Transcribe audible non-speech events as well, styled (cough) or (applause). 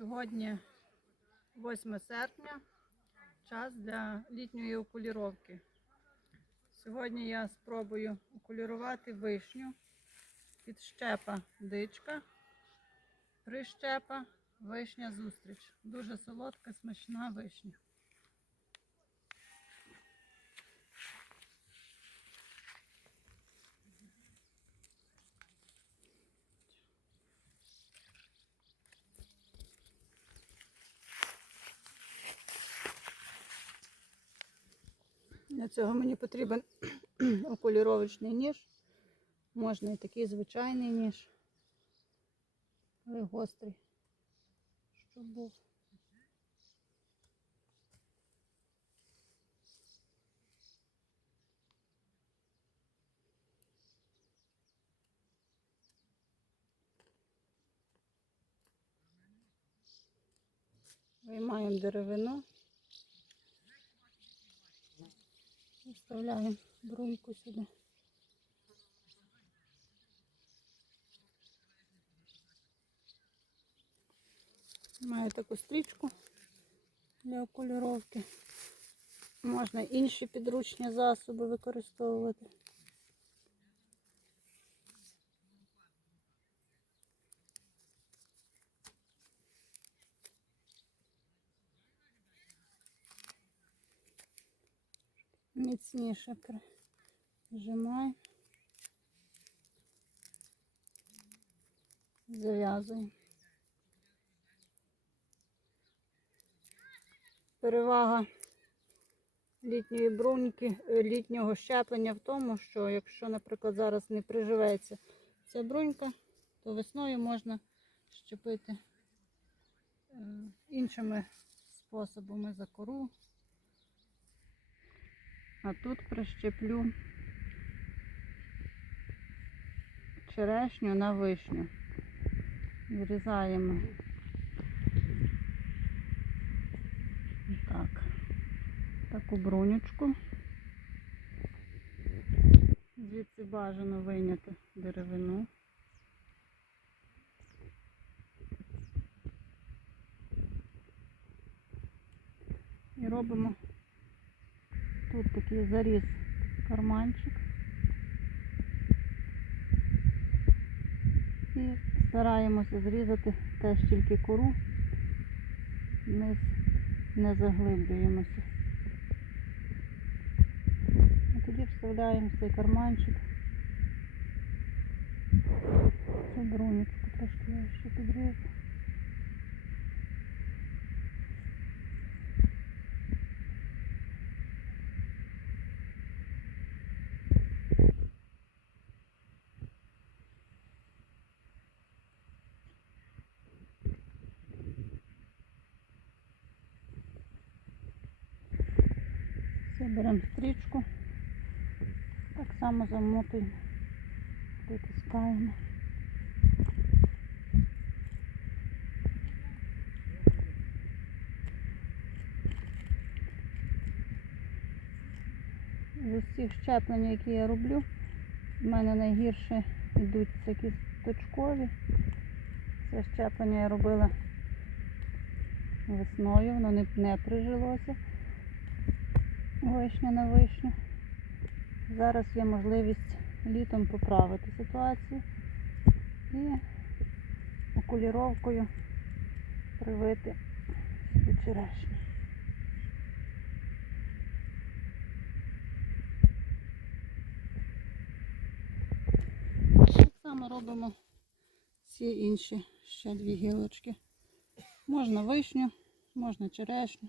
Сьогодні 8 серпня, час для літньої окуліровки. Сьогодні я спробую окулірувати вишню під щепа дичка, прищепа, вишня зустріч. Дуже солодка, смачна вишня. Для цього мені потрібен (clears throat) окуліровочний ніж. Можна і такий звичайний ніж, але гострий, щоб був. Виймаємо деревину. Вставляємо бруньку сюди. Маю таку стрічку для окуліровки. Можна інші підручні засоби використовувати. Міцніше прижимаємо. Зав'язуємо. Перевага літньої бруньки, е, літнього щеплення в тому, що якщо, наприклад, зараз не приживеться ця брунька, то весною можна щепити е, іншими способами за кору. А тут прищеплю черешню на вишню. Зрізаємо так, таку брунючку. Звідси бажано вийняти деревину. І робимо Тут такий заріз карманчик. І стараємося зрізати теж тільки кору, вниз не заглиблюємося. А тоді вставляємо цей карманчик цю брунечку трошки я ще підрізу. Беремо стрічку, так само замотуємо, притискаємо. З усіх щеплень, які я роблю, в мене найгірше йдуть такі точкові. Це щеплення я робила весною, воно не, не прижилося вишня на вишню. Зараз є можливість літом поправити ситуацію і окуліровкою привити сюди черешню. Так само робимо ці інші ще дві гілочки. Можна вишню, можна черешню.